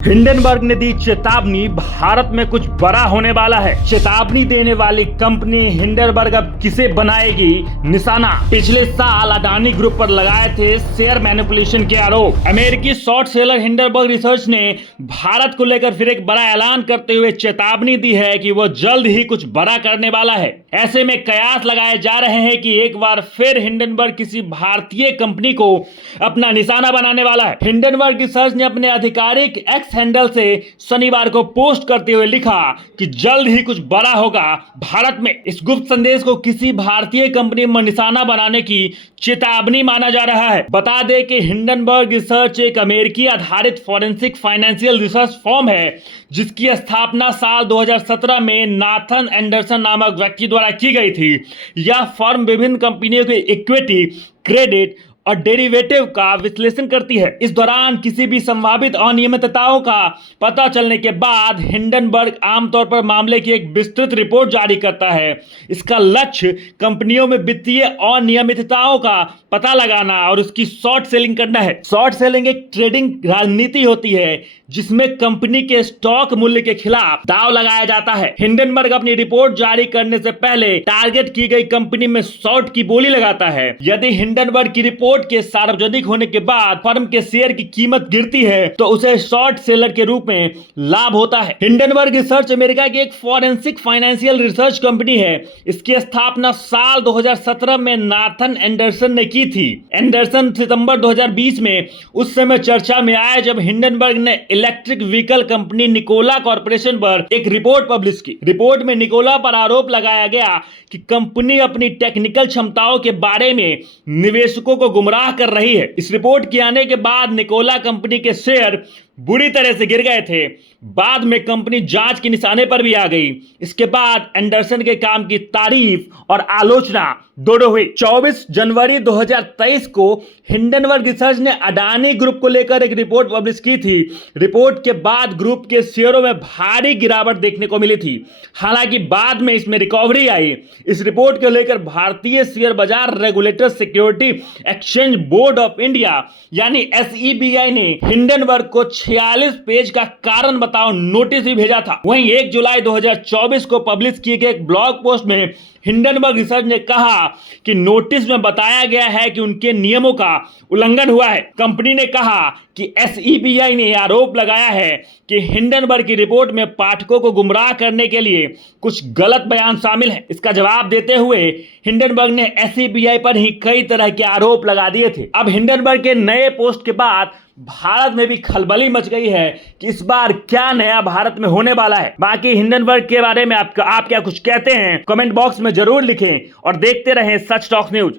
Hindenburg ने दी चेतावनी, भारत में कुछ बड़ा होने वाला है। चेतावनी देने वाली कंपनी हिंडनबर्ग अब किसे बनाएगी निशाना। पिछले साल अडानी ग्रुप पर लगाए थे शेयर मैनिपुलेशन के आरोप। अमेरिकी शॉर्ट सेलर हिंडनबर्ग रिसर्च ने भारत को लेकर फिर एक बड़ा ऐलान करते हुए चेतावनी दी है कि वो जल्द ही कुछ बड़ा करने वाला है। ऐसे में कयास लगाए जा रहे हैं कि एक बार फिर हिंडनबर्ग किसी भारतीय कंपनी को अपना निशाना बनाने वाला है। हिंडनबर्ग रिसर्च ने अपने आधिकारिक एक्स हैंडल से शनिवार को पोस्ट करते हुए लिखा कि जल्द ही कुछ बड़ा होगा भारत में। इस गुप्त संदेश को किसी भारतीय कंपनी में निशाना बनाने की चेतावनी माना जा रहा है। बता दें कि हिंडनबर्ग रिसर्च एक अमेरिकी आधारित फॉरेंसिक फाइनेंशियल रिसर्च फर्म है, जिसकी स्थापना साल 2017 में नाथन एंडरसन नामक व्यक्ति द्वारा की गई थी। यह फर्म विभिन्न कंपनियों के इक्विटी, क्रेडिट और डेरिवेटिव का विश्लेषण करती है। इस दौरान किसी भी संभावित अनियमितताओं का पता चलने के बाद हिंडनबर्ग आमतौर पर मामले की एक विस्तृत रिपोर्ट जारी करता है। इसका लक्ष्य कंपनियों में वित्तीय अनियमितताओं का पता लगाना और उसकी शॉर्ट सेलिंग करना है। शॉर्ट सेलिंग एक ट्रेडिंग रणनीति होती है जिसमें कंपनी के स्टॉक मूल्य के खिलाफ दांव लगाया जाता है। हिंडनबर्ग अपनी रिपोर्ट जारी करने से पहले टारगेट की गई कंपनी में शॉर्ट की बोली लगाता है। यदि हिंडनबर्ग की रिपोर्ट के सार्वजनिक होने के बाद फर्म के शेयर की कीमत गिरती है तो उसे शॉर्ट सेलर के रूप में लाभ होता है। हिंडनबर्ग रिसर्च अमेरिका की एक फॉरेंसिक फाइनेंशियल रिसर्च कंपनी है। इसकी स्थापना साल 2017 में नाथन एंडरसन ने की थी। एंडरसन सितंबर 2020 में उस समय चर्चा में आया जब हिंडनबर्ग ने electric vehicle company Nikola Corporation पर एक रिपोर्ट पब्लिश की। रिपोर्ट में निकोला पर आरोप लगाया गया कि कंपनी अपनी टेक्निकल क्षमताओं के बारे में निवेशकों को गुमराह कर रही है। इस रिपोर्ट के आने के बाद निकोला कंपनी के शेयर बुरी तरह से गिर गए थे। बाद में कंपनी जांच के निशाने पर भी आ गई। इसके बाद एंडरसन के काम की तारीफ और आलोचना दोनों हुई। 24 जनवरी 2023 को हिंडनबर्ग रिसर्च ने अडानी ग्रुप को लेकर एक रिपोर्ट पब्लिश की थी। रिपोर्ट के बाद ग्रुप के शेयरों में भारी गिरावट देखने को मिली थी। हालांकि बाद में इसमें रिकवरी आई। इस रिपोर्ट को लेकर भारतीय शेयर बाजार regulator security exchange board of India यानी SEBI ने हिंडनबर्ग को 46 पेज का कारण बताओ नोटिस भी भेजा था। वहीं 1 जुलाई 2024 को पब्लिश किए गए एक ब्लॉग पोस्ट में हिंडनबर्ग रिसर्च ने कहा कि नोटिस में बताया गया है कि उनके नियमों का उल्लंघन हुआ है। कंपनी ने कहा कि SEBI ने आरोप लगाया है कि हिंडनबर्ग की रिपोर्ट में पाठकों को गुमराह करने के लिए कुछ गलत बयान शामिल है। इसका जवाब देते हुए हिंडनबर्ग ने SEBI पर ही कई तरह के आरोप लगा दिए थे। अब हिंडनबर्ग के नए पोस्ट के बाद भारत में भी खलबली मच गई है कि इस बार क्या नया भारत में होने वाला है। बाकी हिंडनबर्ग के बारे में आप क्या कुछ कहते हैं कमेंट बॉक्स में जरूर लिखें और देखते रहें सच टॉक्स न्यूज।